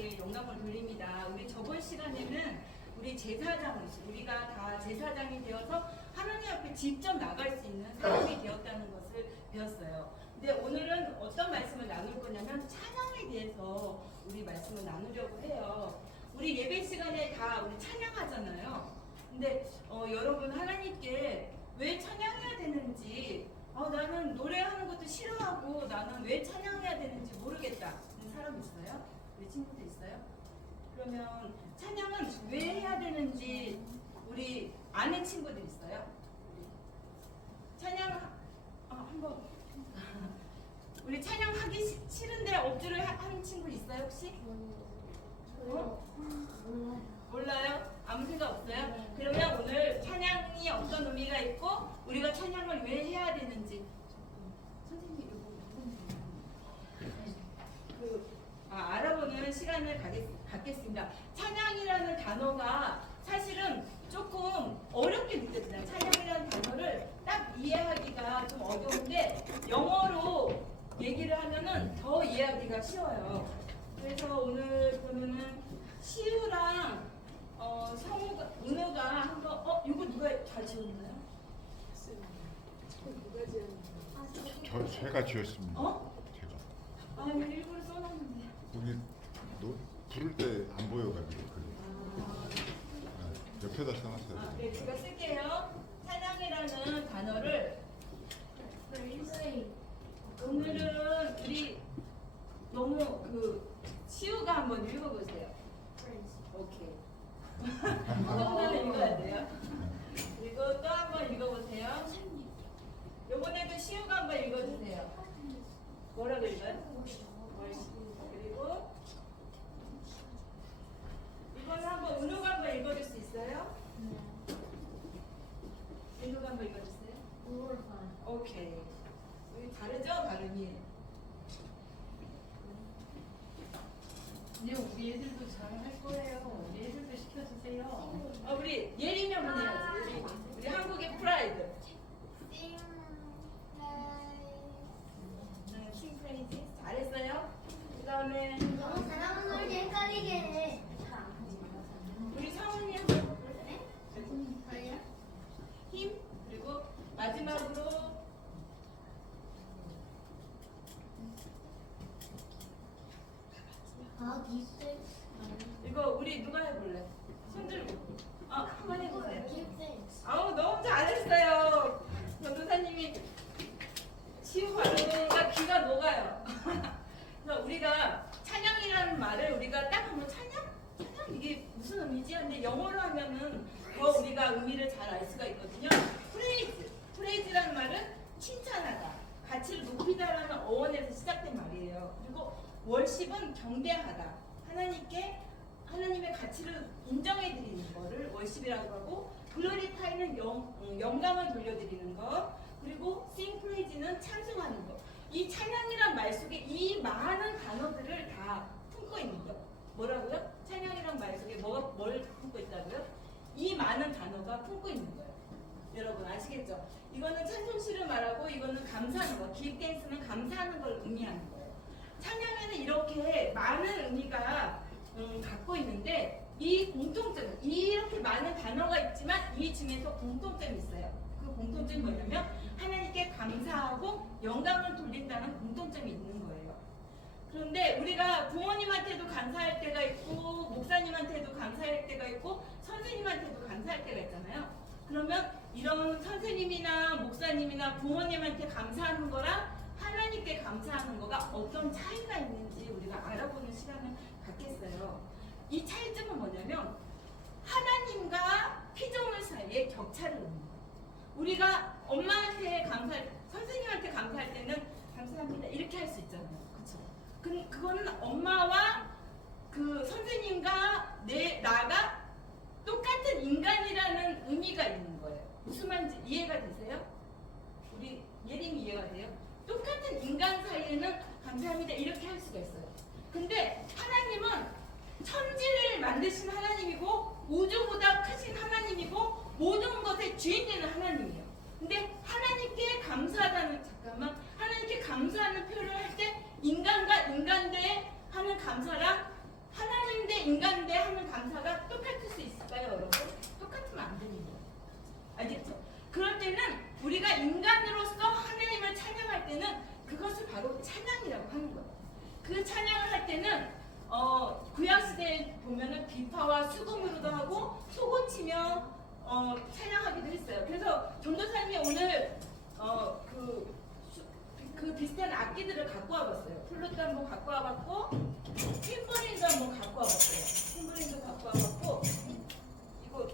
하나님께 영광을 돌립니다. 우리 저번 시간에는 우리 우리가 다 제사장이 되어서 하나님 앞에 직접 나갈 수 있는 사람이 되었다는 것을 배웠어요. 근데 오늘은 어떤 말씀을 나눌 거냐면 찬양에 대해서 우리 말씀을 나누려고 해요. 우리 예배 시간에 다 우리 찬양하잖아요. 근데 여러분 하나님께 왜 찬양해야 되는지 나는 노래하는 것도 싫어하고 나는 왜 찬양해야 되는지 모르겠다 하는 사람 있어요? 우리 친구들 있어요? 그러면 찬양은 왜 해야 되는지 우리 아는 친구들 있어요? 찬양 한번 우리 찬양하기 싫은데 억지로 하는 친구 있어요 혹시? 몰라요? 아무 생각 없어요? 그러면 오늘 찬양이 어떤 의미가 있고 우리가 찬양을 왜 해야 되는지 선생님 알아보는 시간을 갖겠습니다. 찬양이라는 단어가 사실은 조금 어렵게 느껴지나요? 찬양이라는 단어를 딱 이해하기가 좀 어려운데 영어로 얘기를 하면은 더 이해하기가 쉬워요. 그래서 오늘 그러면은 시우랑 성우가, 은우가 한번 이거 누가 다 지었나요? 누가 지었나요? 제가 지었습니다. 제가. 일부러 써놨는데. 여기 부를 때 안 보여가지고 옆에다 써놨어요. 네, 제가 쓸게요. 찬양이라는 단어를 오늘은 우리 너무 시우가 한번 읽어보세요. 오케이. 하나는 읽어야 돼요. 그리고 또 한번 읽어보세요. 요번에도 시우가 한번 읽어주세요. 뭐라고 읽어요? 그리고 이거는 한번 은우가 한번 읽어줄 수 있어요? 은우가 한번 읽어주세요. 오케이. 우리 다르죠? 발음이. 네, 우리 애들도 잘할 거예요. 우리 애들도 시켜주세요. 우리 예림이 한번 해야지. 우리 한국의 프라이드. 킹프레이즈 잘했어요. 그 다음에 너무 잘하는 걸 헷갈리게 해. 우리 성훈이 한번 해볼래? 힘. 그리고 마지막으로 이거 우리 누가 해볼래? 손 들고 한번 해보세요. 너무 잘했어요. 전도사님이 시우 발음과 귀가 녹아요. 그래서 우리가 찬양이라는 말을 우리가 딱 하면 찬양 이게 무슨 의미지? 근데 영어로 하면은 더 우리가 의미를 잘 알 수가 있거든요. 프레이즈라는 말은 칭찬하다, 가치를 높이다라는 어원에서 시작된 말이에요. 그리고 월십은 경배하다, 하나님의 가치를 인정해 드리는 거를 월십이라고 하고, 글로리파이는 영감을 돌려드리는 거, 그리고 싱프레이즈는 찬송하는 거. 이 찬양이란 말 속에 이 많은 단어들을 다 품고 있는 거. 뭐라고요? 찬양이란 말 속에 뭘 품고 있다고요? 이 많은 단어가 품고 있는 거예요. 여러분 아시겠죠? 이거는 찬송시를 말하고 이거는 감사하는 거, 기브댄스는 감사하는 걸 의미하는 거예요. 찬양에는 이렇게 많은 의미가 갖고 있는데 이 공통점, 이렇게 많은 단어가 있지만 이 중에서 공통점이 있어요. 그 공통점이 뭐냐면 하나님께 감사하고 영광을 돌린다는 공통점이 있는 거예요. 그런데 우리가 부모님한테도 감사할 때가 있고 목사님한테도 감사할 때가 있고 선생님한테도 감사할 때가 있잖아요. 그러면 이런 선생님이나 목사님이나 부모님한테 감사하는 거랑 하나님께 감사하는 거가 어떤 차이가 있는지 우리가 알아보는 시간을 갖겠어요. 이 차이점은 뭐냐면 하나님과 피조물 사이에 격차를 놓는 거예요. 우리가 엄마한테 선생님한테 감사할 때는 감사합니다 이렇게 할 수 있잖아요. 그렇죠? 그거는 엄마와 그 선생님과 나가 똑같은 인간이라는 의미가 있는 거예요. 무슨 말인지 이해가 되세요? 우리 예림이 이해가 돼요? 똑같은 인간 사이에는 감사합니다 이렇게 할 수가 있어요. 근데 하나님은 천지를 만드신 하나님이고 우주보다 크신 하나님이고 모든 것의 주인 되는 하나님이에요. 근데 하나님께 하나님께 감사하는 표현을 할 때 인간과 인간대에 하는 감사랑 하나님의 인간인데 하는 감사가 똑같을 수 있을까요, 여러분? 똑같으면 안 됩니다. 알겠죠? 그럴 때는 우리가 인간으로서 하나님을 찬양할 때는 그것을 바로 찬양이라고 하는 거예요. 그 찬양을 할 때는 구약시대에 보면은 비파와 수금으로도 하고 소고치며 찬양하기도 했어요. 그래서 전도사님이 오늘 그 비슷한 악기들을 갖고 와봤어요. 플루트 한번 갖고 와봤고, 탬버린도 한번 갖고 와봤어요. 탬버린도 갖고 와봤고,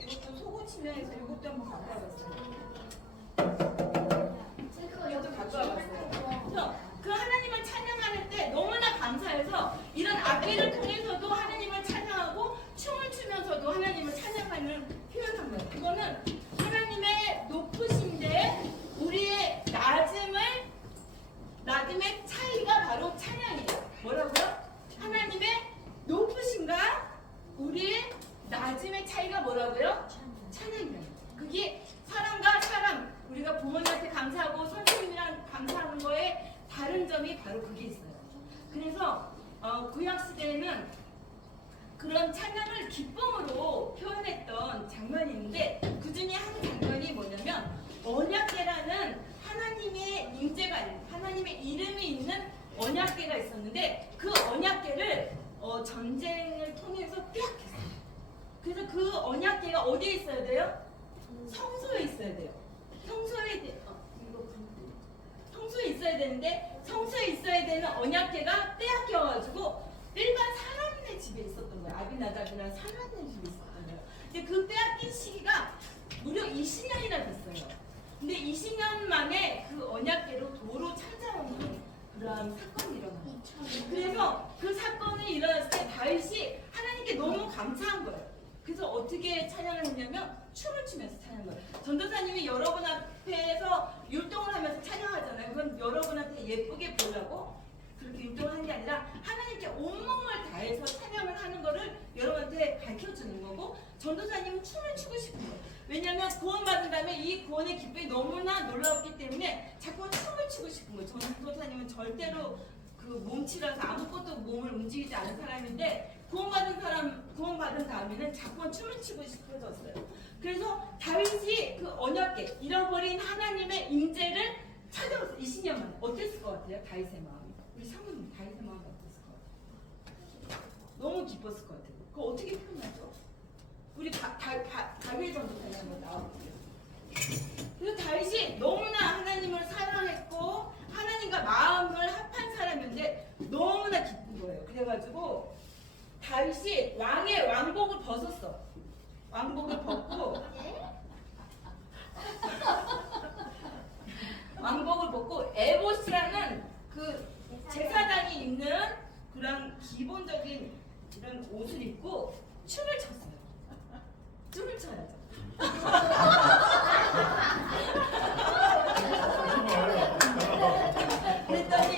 이것도 소고치면서 이것도 한번 갖고 와봤어요. 이것도 갖고 와봤어요. 그래서 그 하나님을 찬양하는 때 너무나 감사해서 이런 악기를 통해서도 하나님을 찬양하고 춤을 추면서도 하나님을 찬양하는 표현한 거예요. 그거는 하나님의 높으신데 우리의 낮음의 차이가 바로 찬양이에요. 뭐라고요? 하나님의 높으신가 우리의 낮음의 차이가 뭐라고요? 찬양이에요. 그게 사람과 사람, 우리가 부모님한테 감사하고 선생님이랑 감사하는 거에 다른 점이 바로 그게 있어요. 그래서 구약시대에는 그런 찬양을 기쁨으로 표현했던 장면이 있는데 그 중에 한 장면이 뭐냐면 언약궤라는 하나님의 임재가 있는, 하나님의 이름이 있는 언약궤가 있었는데 그 언약궤를 전쟁을 통해서 빼앗겼어요. 그래서 그 언약궤가 어디에 있어야 돼요? 성소에 있어야 돼요. 성소에 있어야 되는데 성소에 있어야 되는 언약궤가 빼앗겨가지고 일반 사람의 집에 있었던 거예요. 아비나답이라는 사람의 집에 있었던 거예요. 근데 그 빼앗긴 시기가 무려 20년이나 됐어요. 근데 20년 만에 그 언약궤로 도로 찾아오는 그런 사건이 일어나요. 그래서 그 사건이 일어났을 때 다윗이 하나님께 너무 감사한 거예요. 그래서 어떻게 찬양을 했냐면 춤을 추면서 찬양한 거예요. 전도사님이 여러분 앞에서 율동을 하면서 찬양하잖아요. 그건 여러분한테 예쁘게 보려고 그렇게 율동을 하는 게 아니라 하나님께 온몸을 다해서 찬양을 하는 거를 여러분한테 밝혀주는 거고, 전도사님은 춤을 추고 싶은 거예요. 왜냐하면 구원받은 다음에 이 구원의 기쁨이 너무나 놀라웠기 때문에 자꾸 춤을 추고 싶은 거예요. 전도사님은 절대로 그 몸치라서 아무것도 몸을 움직이지 않은 사람인데 구원받은 다음에는 자꾸 춤을 추고 싶어졌어요. 그래서 다윗이 그 언약궤, 잃어버린 하나님의 임재를 찾아왔어요. 20년 만에. 어땠을 것 같아요? 다윗의 마음이. 우리 사모님 다윗의 마음이 어땠을 것 같아요? 너무 기뻤을 것 같아요. 그거 어떻게 표현하죠? 우리 다윗 전도사님 한번 나와볼게요. 그래서 다윗이 너무나 하나님을 사랑했고 하나님과 마음을 합한 사람인데 너무나 기쁜 거예요. 그래가지고 다윗이 왕의 왕복을 벗었어. 왕복을 벗고 왕복을 벗고 에봇이라는 그 제사장이 입는 그런 기본적인 이런 옷을 입고 춤을 췄어요. 춤을 춰야죠. 그랬더니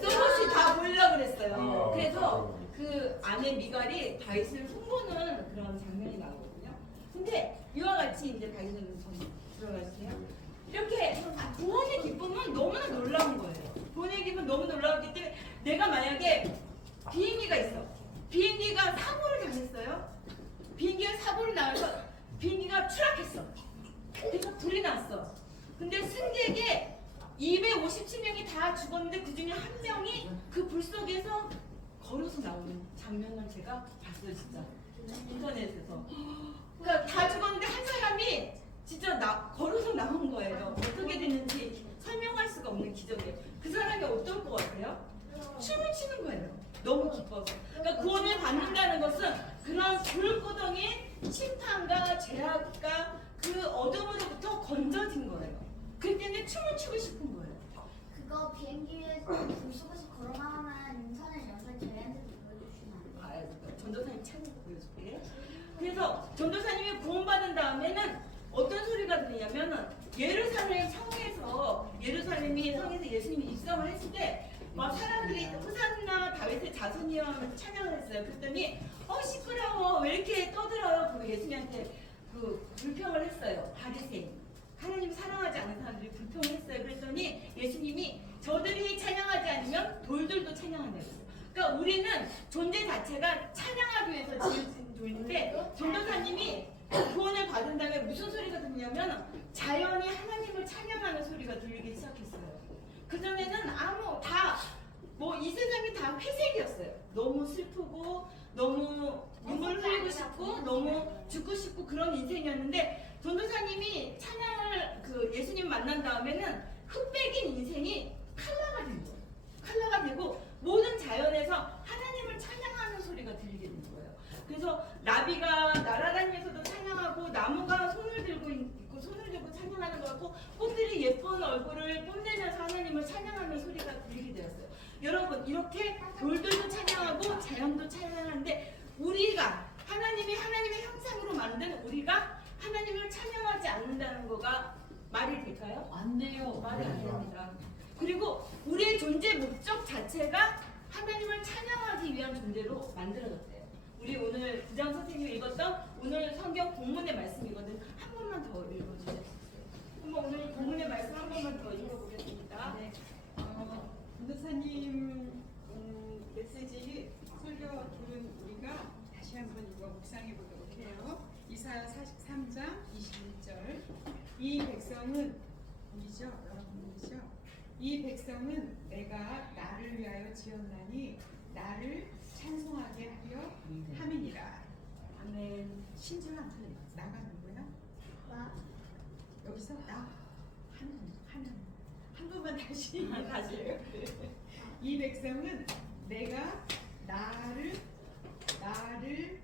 소봇이 다 보려고 그랬어요. 그래서 그 아내 미갈이 다윗을 흉보는 그런 장면이 나오거든요. 근데 이와 같이 이제 다윗은 들어가주세요. 이렇게 구원의 기쁨은 너무나 놀라운 거예요. 구원의 기쁨은 너무 놀라웠기 때문에 내가 만약에 비행기가 있어. 비행기가 사고를 당했어요. 비행기가 사고를 나서 비행기가 추락했어. 그래서 불이 났어. 근데 승객에 257명이 다 죽었는데 그 중에 한 명이 그 불 속에서 걸어서 나오는 장면을 제가 봤어요, 진짜. 인터넷에서. 그러니까 다 죽었는데 한 사람이 진짜 걸어서 나온 거예요. 어떻게 됐는지 설명할 수가 없는 기적이에요. 그 사람이 어떨 것 같아요? 춤을 추는 거예요. 너무 기뻐서. 그러니까 구원을 받는다는 것은 그런 불구덩이 심판과 죄악과 그 어둠으로부터 건져진 거예요. 그렇기 때문에 춤을 추고 싶은 거예요. 그거 비행기에서 불 속에서 걸어가는 인터넷 영상 저희한테도 보여주시면 안 돼요? 전도사님 찬양 보여줄게. 그래서 전도사님이 구원받은 다음에는 어떤 소리가 들리냐면은 예루살렘 성에서 예수님이 입성을 했을 때 막 사람들이 호산나 다윗의 자손이여 하면서 찬양을 했어요. 그랬더니 시끄러워 왜 이렇게 떠들어요? 그리고 예수님한테 그 불평을 했어요. 바리새인 하나님 사랑하지 않는 사람들이 불평을 했어요. 그랬더니 예수님이 저들이 찬양하지 않으면 돌들도 찬양한다고 했어요. 그러니까 우리는 존재 자체가 찬양하기 위해서 지어진 존인데 전도사님이 구원을 받은 다음에 무슨 소리가 들리냐면 자연이 하나님을 찬양하는 소리가 들리기 시작했어요. 그전에는 뭐 이 세상이 다 회색이었어요. 너무 슬프고 너무 눈물 흘리고 싶고 너무 죽고 싶고 그런 인생이었는데 전도사님이 찬양을 예수님 만난 다음에는 흑백인 인생이 칼라가 된 거예요. 칼라가 되고 모든 자연에서 하나님을 찬양하는 소리가 들리게 된 거예요. 그래서 나비가 날아다니면서도 찬양하고 나무가 손을 들고 있고 손을 들고 찬양하는 것 같고 꽃들이 예쁜 얼굴을 뽐내면서 하나님을 찬양하는 소리가 들리게 되었어요. 여러분 이렇게 돌들도 찬양하고 자연도 찬양하는데 우리가 하나님의 형상으로 만든 우리가 하나님을 찬양하지 않는다는 거가 말이 될까요? 안 돼요. 말이 안 됩니다. 그리고 우리의 존재 목적 자체가 하나님을 찬양하기 위한 존재로 만들어졌대요. 우리 오늘 부장 선생님이 읽었던 오늘 성경 본문의 말씀이거든요. 한 번만 더 읽어주세요. 한번 오늘 본문의 말씀 한 번만 더 읽어보겠습니다. 네. 전도사님 메시지 설교 들은 우리가 다시 한번 이거 묵상해 보도록 해요. 이사야 43장 21절. 이 백성은 보이죠? 여러분 보이죠? 이 백성은 내가 나를 위하여 지었나니 나를 찬송하게 하려 함이니라. 아멘. 신중한 틀림. 나가 누구야? 여기서 나 한 번만 다시 다시. 이 백성은 내가 나를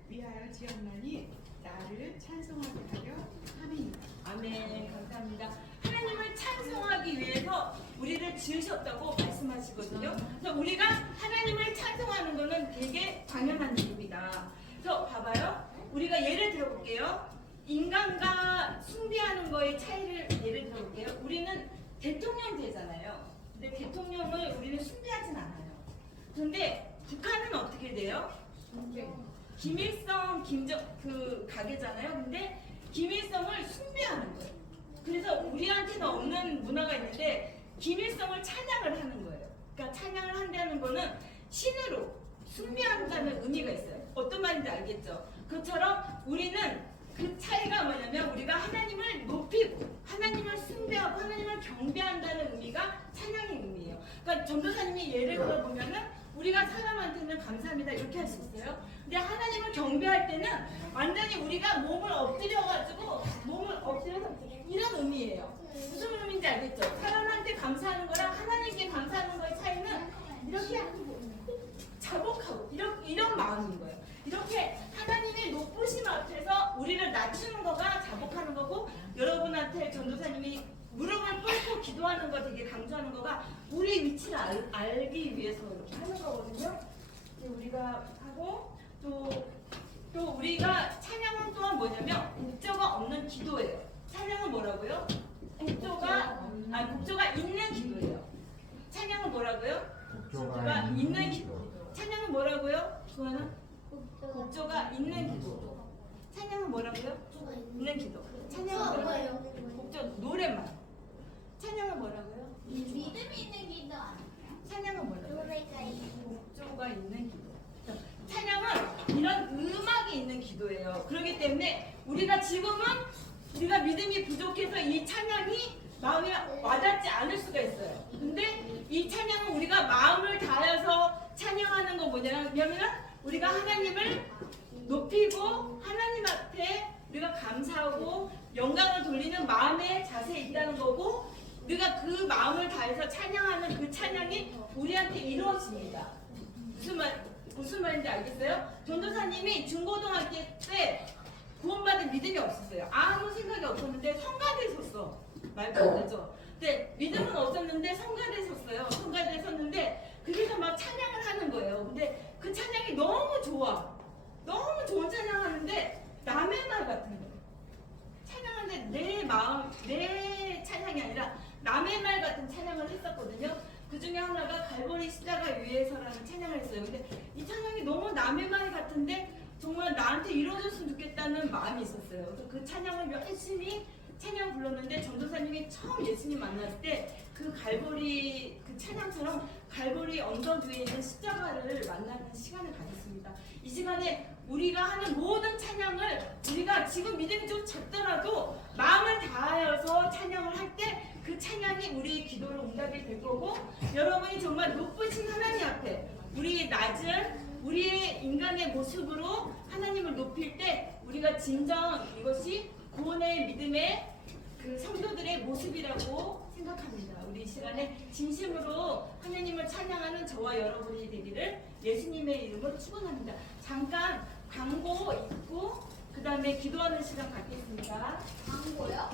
위하여 지었나니 나를 찬송하게 하려 함이니라. 아멘. 감사합니다. 하나님을 찬송하기 위해서 우리를 지으셨다고 말씀하시거든요. 그래서 우리가 하나님을 찬송하는 것은 되게 당연한 일입니다. 그래서 봐봐요. 우리가 예를 들어볼게요. 인간과 숭배하는 거의 차이를 예를 들어볼게요. 우리는 대통령제잖아요. 근데 대통령을 우리는 숭배하진 않아요. 그런데 북한은 어떻게 돼요? 김일성, 가게잖아요. 근데 김일성을 숭배하는 거예요. 그래서 우리한테는 없는 문화가 있는데 김일성을 찬양을 하는 거예요. 그러니까 찬양을 한다는 거는 신으로 숭배한다는 의미가 있어요. 어떤 말인지 알겠죠? 그처럼 우리는 그 차이가 뭐냐면 우리가 하나님을 높이고 하나님을 숭배하고 하나님을 경배한다는 의미가 찬양의 의미예요. 그러니까 전도사님이 예를 들어보면은 우리가 사람한테는 감사합니다 이렇게 할 수 있어요. 근데 하나님을 경배할 때는 완전히 우리가 몸을 엎드려서 이런 의미예요. 무슨 의미인지 알겠죠? 사람한테 감사하는 거랑 하나님께 감사하는 거의 차이는 이렇게 자복하고 이런 마음인 거예요. 이렇게 하나님의 높으심 앞에서 우리를 낮추는 거가 자복하는 거고 여러분한테 전도사님이 무릎을 꿇고 기도하는 거 되게 강조하는 거가 우리 위치를 알기 위해서 이렇게 하는 거거든요. 우리가 하고 또 우리가 찬양은 또한 뭐냐면 곡조가 없는 기도예요. 찬양은 뭐라고요? 곡조가 있는 기도예요. 찬양은 뭐라고요? 곡조가 있는 기도. 찬양은 뭐라고요? 주하나? 곡조가 있는 기도. 찬양은 뭐라고요? 있는 기도. 찬양은 뭐라고요? 곡조 노래만. 찬양은 뭐라고요? 믿음이 있는 기도 아니에요? 찬양은 뭐라고요? 노래가 있는 곡조가 있는 기도. 찬양은 이런 음악이 있는 기도예요. 그렇기 때문에 우리가 지금은 우리가 믿음이 부족해서 이 찬양이 마음에 와닿지 않을 수가 있어요. 근데 이 찬양은 우리가 마음을 다해서 찬양하는 거 뭐냐면 우리가 하나님을 높이고 하나님 앞에 우리가 감사하고 영광을 돌리는 마음의 자세에 있다는 거고 우리가 그 마음을 다해서 찬양하는 그 찬양이 우리한테 이루어집니다. 무슨 말인지 알겠어요? 전도사님이 중고등학교 때 구원받은 믿음이 없었어요. 아무 생각이 없었는데 성가대에 섰어. 말도 안 되죠. 근데 믿음은 없었는데 성가대에 섰어요. 성가대에 섰는데 그래서 막 찬양을 하는 거예요. 근데 그 찬양이 너무 좋아. 너무 좋은 찬양하는데 남의 말 같은 거예요. 찬양하는데 내 마음, 내 찬양이 아니라 남의 말 같은 찬양을 했었거든요. 그 중에 하나가 갈보리 십자가 위에서라는 찬양을 했어요. 근데 이 찬양이 너무 남의 말 같은데 정말 나한테 이루어졌으면 좋겠다는 마음이 있었어요. 그래서 그 찬양을 열심히 찬양 불렀는데 전도사님이 처음 예수님 만났을 때 그 갈보리 그 찬양처럼 갈보리 언덕 위에 있는 십자가를 만나는 시간을 가졌습니다. 이 시간에 우리가 하는 모든 찬양을 우리가 지금 믿음이 좀 작더라도 마음을 다하여서 찬양을 할 때 그 찬양이 우리의 기도를 응답이 될 거고, 여러분이 정말 높으신 하나님 앞에 우리의 낮은 우리의 인간의 모습으로 하나님을 높일 때 우리가 진정 이것이 구원의 믿음의 그 성도들의 모습이라고 생각합니다. 우리 이 시간에 진심으로 하나님을 찬양하는 저와 여러분이 되기를 예수님의 이름으로 축원합니다. 잠깐 광고 있고 그 다음에 기도하는 시간 갖겠습니다. 광고요?